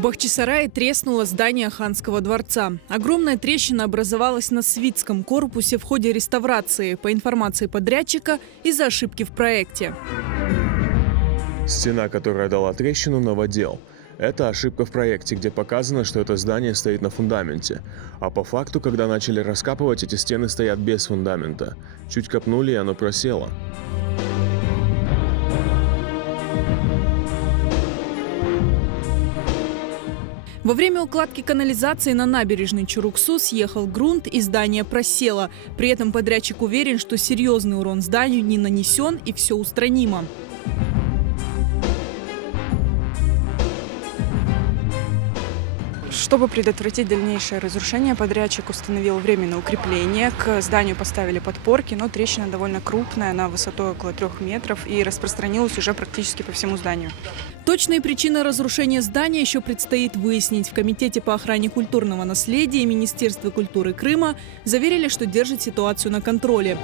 В Бахчисарае треснуло здание ханского дворца. Огромная трещина образовалась на свитском корпусе в ходе реставрации, по информации подрядчика, из-за ошибки в проекте. Стена, которая дала трещину, новодел. Это ошибка в проекте, где показано, что это здание стоит на фундаменте. А по факту, когда начали раскапывать, эти стены стоят без фундамента. Чуть копнули, и оно просело. Во время укладки канализации на набережной Чуруксу съехал грунт и здание просело. При этом подрядчик уверен, что серьезный урон зданию не нанесен и все устранимо. Чтобы предотвратить дальнейшее разрушение, подрядчик установил временное укрепление. К зданию поставили подпорки, но трещина довольно крупная, она высотой около 3 метров и распространилась уже практически по всему зданию. Точные причины разрушения здания еще предстоит выяснить. В Комитете по охране культурного наследия и Министерстве культуры Крыма заверили, что держат ситуацию на контроле.